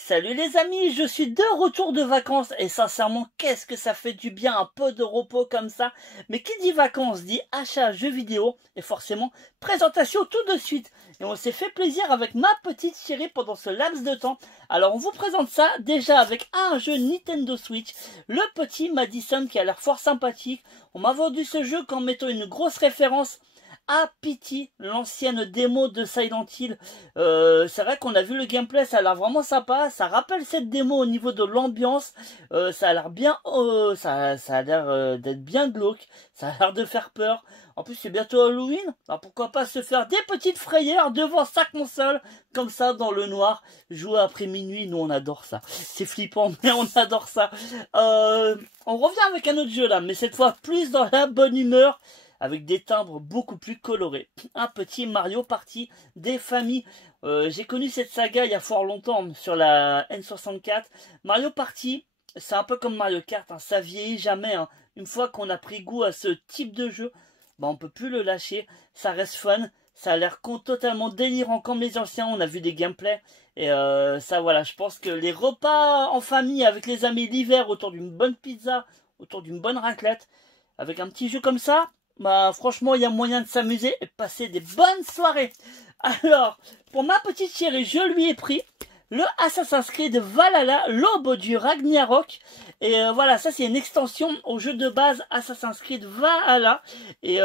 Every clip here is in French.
Salut les amis, je suis de retour de vacances et sincèrement, qu'est-ce que ça fait du bien un peu de repos comme ça. Mais qui dit vacances dit achat jeux vidéo et forcément présentation tout de suite. Et on s'est fait plaisir avec ma petite chérie pendant ce laps de temps. Alors on vous présente ça déjà avec un jeu Nintendo Switch, le petit Madison qui a l'air fort sympathique. On m'a vendu ce jeu comme mettant une grosse référence à Pity, l'ancienne démo de Silent Hill. C'est vrai qu'on a vu le gameplay, ça a l'air vraiment sympa. Ça rappelle cette démo au niveau de l'ambiance. Ça a l'air bien, ça a l'air d'être bien glauque. Ça a l'air de faire peur. En plus, c'est bientôt Halloween. Alors pourquoi pas se faire des petites frayeurs devant sa console, comme ça dans le noir, jouer après minuit. Nous, on adore ça. C'est flippant, mais on adore ça. On revient avec un autre jeu là, mais cette fois plus dans la bonne humeur, avec des timbres beaucoup plus colorés. Un petit Mario Party des familles. J'ai connu cette saga il y a fort longtemps sur la N64. Mario Party, c'est un peu comme Mario Kart, hein, ça vieillit jamais. Hein. Une fois qu'on a pris goût à ce type de jeu, bah, on peut plus le lâcher. Ça reste fun, ça a l'air totalement délirant comme les anciens. On a vu des gameplays. Et ça voilà, je pense que les repas en famille avec les amis l'hiver autour d'une bonne pizza, autour d'une bonne raclette, avec un petit jeu comme ça, bah franchement il y a moyen de s'amuser et de passer des bonnes soirées. Alors, pour ma petite chérie, je lui ai pris le Assassin's Creed Valhalla, l'aube du Ragnarok. Et voilà, ça c'est une extension au jeu de base Assassin's Creed Valhalla. Et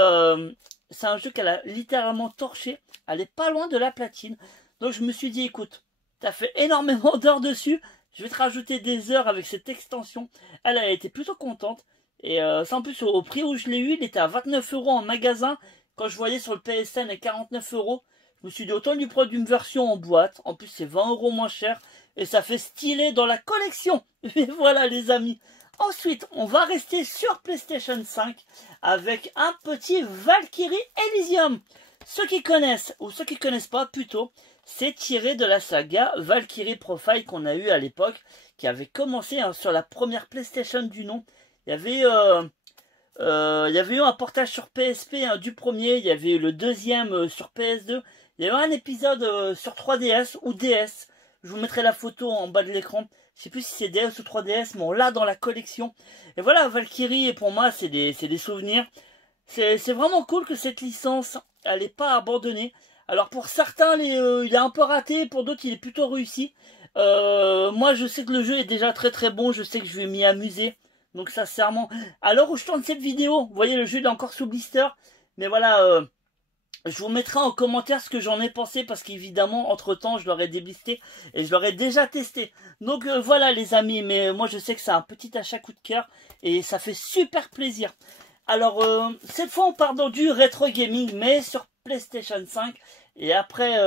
c'est un jeu qu'elle a littéralement torché. Elle est pas loin de la platine. Donc je me suis dit, écoute, t'as fait énormément d'heures dessus. Je vais te rajouter des heures avec cette extension. Elle a été plutôt contente. Et ça en plus au prix où je l'ai eu, il était à 29 € en magasin. Quand je voyais sur le PSN à 49 €, je me suis dit autant lui prendre une version en boîte. En plus c'est 20 € moins cher. Et ça fait stylé dans la collection. Et voilà les amis. Ensuite, on va rester sur PlayStation 5 avec un petit Valkyrie Elysium. Ceux qui connaissent, ou ceux qui connaissent pas plutôt, c'est tiré de la saga Valkyrie Profile qu'on a eu à l'époque, qui avait commencé hein, sur la première PlayStation du nom. Il y avait eu un portage sur PSP hein, du premier, il y avait eu le deuxième sur PS2, il y avait un épisode sur 3DS ou DS, je vous mettrai la photo en bas de l'écran, je sais plus si c'est DS ou 3DS, mais on l'a dans la collection. Et voilà, Valkyrie, pour moi, c'est des souvenirs. C'est vraiment cool que cette licence, elle n'est pas abandonnée. Alors pour certains, il est un peu raté, pour d'autres, il est plutôt réussi. Moi, je sais que le jeu est déjà très très bon, je sais que je vais m'y amuser. Donc sincèrement, à l'heure où je tourne cette vidéo, vous voyez le jeu il est encore sous blister. Mais voilà, je vous mettrai en commentaire ce que j'en ai pensé parce qu'évidemment, entre temps, je l'aurais déblisté et je l'aurais déjà testé. Donc voilà les amis, mais moi je sais que c'est un petit achat coup de cœur et ça fait super plaisir. Alors cette fois on part dans du rétro gaming mais sur PlayStation 5 et après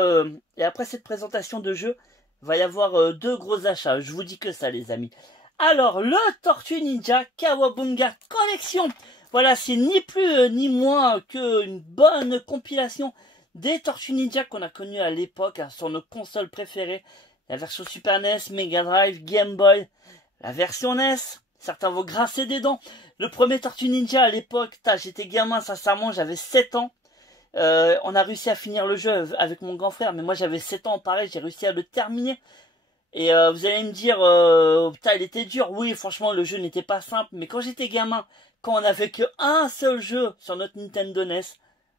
cette présentation de jeu, il va y avoir deux gros achats. Je vous dis que ça les amis. Alors, le Tortue Ninja Kawabunga Collection. Voilà, c'est ni plus ni moins qu'une bonne compilation des Tortues Ninja qu'on a connues à l'époque hein, sur nos consoles préférées. La version Super NES, Mega Drive, Game Boy, la version NES. Certains vont grincer des dents. Le premier Tortue Ninja à l'époque, j'étais gamin, sincèrement, j'avais 7 ans. On a réussi à finir le jeu avec mon grand frère, mais moi j'avais 7 ans, pareil, j'ai réussi à le terminer. Et vous allez me dire, putain, il était dur. Oui, franchement, le jeu n'était pas simple. Mais quand j'étais gamin, quand on n'avait qu'un seul jeu sur notre Nintendo NES,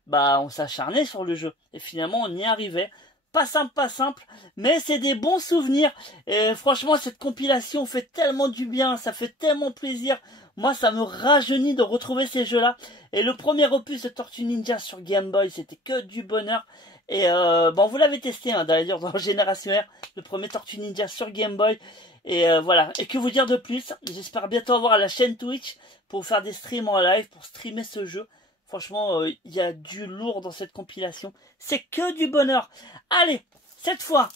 bah, on s'acharnait sur le jeu. Et finalement, on y arrivait. Pas simple, mais c'est des bons souvenirs. Et franchement, cette compilation fait tellement du bien, ça fait tellement plaisir. Moi, ça me rajeunit de retrouver ces jeux-là. Et le premier opus de Tortue Ninja sur Game Boy, c'était que du bonheur. Et bon, vous l'avez testé hein, d'ailleurs dans Génération R, le premier Tortue Ninja sur Game Boy. Et voilà. Et que vous dire de plus? J'espère bientôt avoir la chaîne Twitch pour faire des streams en live, pour streamer ce jeu. Franchement, il y a du lourd dans cette compilation. C'est que du bonheur. Allez, cette fois,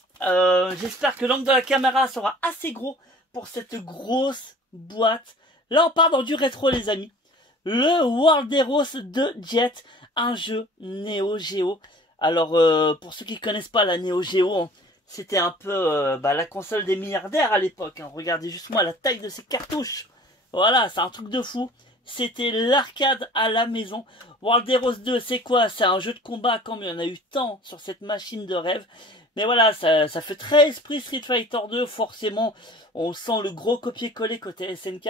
j'espère que l'angle de la caméra sera assez gros pour cette grosse boîte. Là, on part dans du rétro, les amis. Le World Heroes de Jet, un jeu Neo Geo. Alors, pour ceux qui ne connaissent pas la Neo Geo, hein, c'était un peu la console des milliardaires à l'époque. Hein. Regardez juste moi la taille de ces cartouches. Voilà, c'est un truc de fou. C'était l'arcade à la maison. World Heroes 2, c'est quoi? C'est un jeu de combat comme il y en a eu tant sur cette machine de rêve. Mais voilà, ça fait très esprit Street Fighter 2, forcément, on sent le gros copier-coller côté SNK.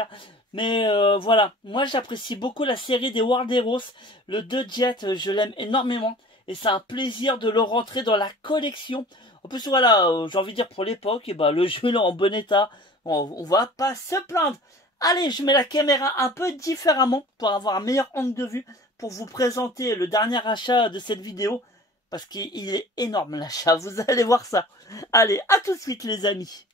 Mais voilà, moi j'apprécie beaucoup la série des World Heroes. Le 2 Jet, je l'aime énormément. Et c'est un plaisir de le rentrer dans la collection. En plus, voilà, j'ai envie de dire pour l'époque, le jeu est en bon état. On va pas se plaindre. Allez, je mets la caméra un peu différemment pour avoir un meilleur angle de vue pour vous présenter le dernier achat de cette vidéo. Parce qu'il est énorme l'achat, vous allez voir ça. Allez, à tout de suite les amis.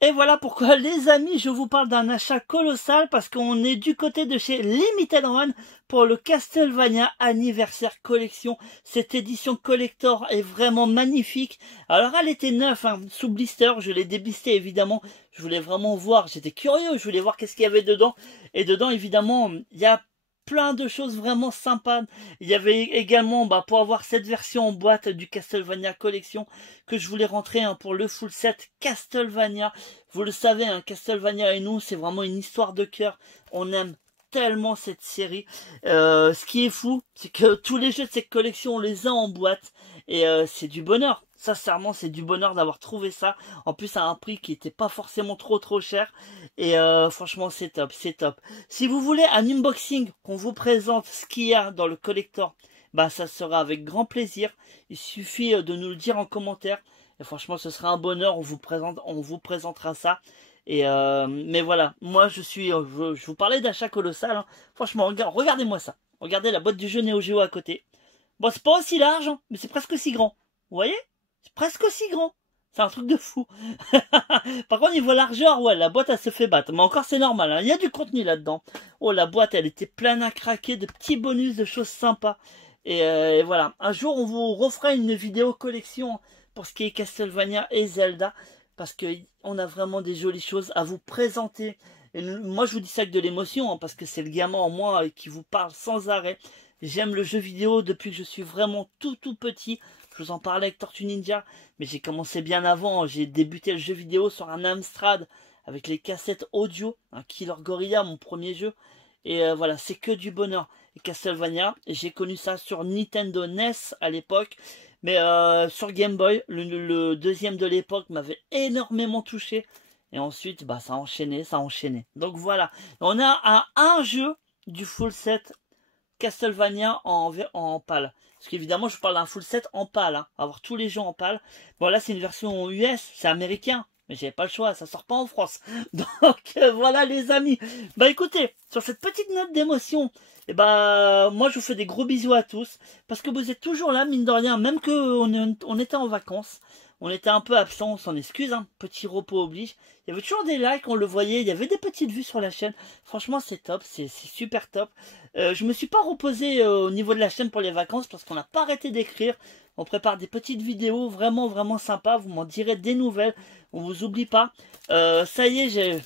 Et voilà pourquoi les amis, je vous parle d'un achat colossal parce qu'on est du côté de chez Limited Run pour le Castlevania Anniversaire Collection. Cette édition collector est vraiment magnifique. Alors elle était neuve, sous blister, je l'ai déblisté évidemment. Je voulais vraiment voir, j'étais curieux, je voulais voir qu'est-ce qu'il y avait dedans. Et dedans évidemment, il y a plein de choses vraiment sympas. Il y avait également, pour avoir cette version en boîte du Castlevania Collection que je voulais rentrer pour le full set Castlevania. Vous le savez, Castlevania et nous, c'est vraiment une histoire de cœur. On aime tellement cette série. Ce qui est fou, c'est que tous les jeux de cette collection, on les a en boîte. Et c'est du bonheur. Sincèrement, c'est du bonheur d'avoir trouvé ça. En plus, à un prix qui n'était pas forcément trop cher. Et franchement, c'est top, c'est top. Si vous voulez un unboxing, qu'on vous présente ce qu'il y a dans le collector, ça sera avec grand plaisir. Il suffit de nous le dire en commentaire. Et franchement, ce sera un bonheur. On vous présentera ça. Et mais voilà, moi je vous parlais d'achat colossal. Franchement, regardez-moi ça. Regardez la boîte du jeu Neo Geo à côté. Bon, c'est pas aussi large, mais c'est presque aussi grand. Vous voyez? C'est presque aussi grand. C'est un truc de fou. Par contre, niveau largeur, ouais, la boîte, elle se fait battre. Mais encore, c'est normal. Il y a du contenu là-dedans. Oh, la boîte, elle était pleine à craquer de petits bonus, de choses sympas. Et voilà. Un jour, on vous refera une vidéo collection pour ce qui est Castlevania et Zelda. Parce qu'on a vraiment des jolies choses à vous présenter. Et moi, je vous dis ça avec de l'émotion. Parce que c'est le gamin en moi qui vous parle sans arrêt. J'aime le jeu vidéo depuis que je suis vraiment tout petit. Je vous en parlais avec Tortue Ninja, mais j'ai commencé bien avant. J'ai débuté le jeu vidéo sur un Amstrad avec les cassettes audio, un Killer Gorilla, mon premier jeu. Et voilà, c'est que du bonheur. Et Castlevania, j'ai connu ça sur Nintendo NES à l'époque, mais sur Game Boy, le deuxième de l'époque m'avait énormément touché. Et ensuite, ça a enchaîné. Donc voilà, on a un jeu du full set Castlevania en PAL. Parce qu'évidemment, je vous parle d'un full set en PAL. Avoir tous les jeux en PAL. Bon, là, c'est une version US. C'est américain. Mais j'avais pas le choix. Ça sort pas en France. Donc, voilà, les amis. Écoutez, sur cette petite note d'émotion, moi, je vous fais des gros bisous à tous. Parce que vous êtes toujours là, mine de rien. Même qu'on était en vacances. On était un peu absent, on s'en excuse, petit repos oblige. Il y avait toujours des likes, on le voyait, il y avait des petites vues sur la chaîne. Franchement, c'est top, c'est super top. Je me suis pas reposé au niveau de la chaîne pour les vacances parce qu'on n'a pas arrêté d'écrire. On prépare des petites vidéos vraiment sympas, vous m'en direz des nouvelles, on vous oublie pas. Ça y est,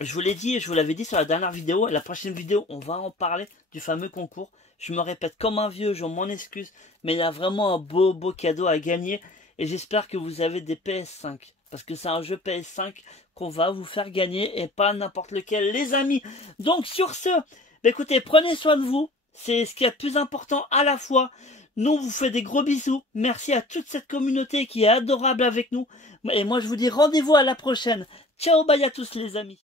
je vous l'ai dit et je vous l'avais dit sur la dernière vidéo. La prochaine vidéo, on va en parler du fameux concours. Je me répète comme un vieux, je m'en excuse, mais il y a vraiment un beau cadeau à gagner. Et j'espère que vous avez des PS5. Parce que c'est un jeu PS5 qu'on va vous faire gagner. Et pas n'importe lequel, les amis. Donc sur ce, écoutez, prenez soin de vous. C'est ce qui est le plus important à la fois. Nous, on vous fait des gros bisous. Merci à toute cette communauté qui est adorable avec nous. Et moi, je vous dis rendez-vous à la prochaine. Ciao, bye à tous les amis.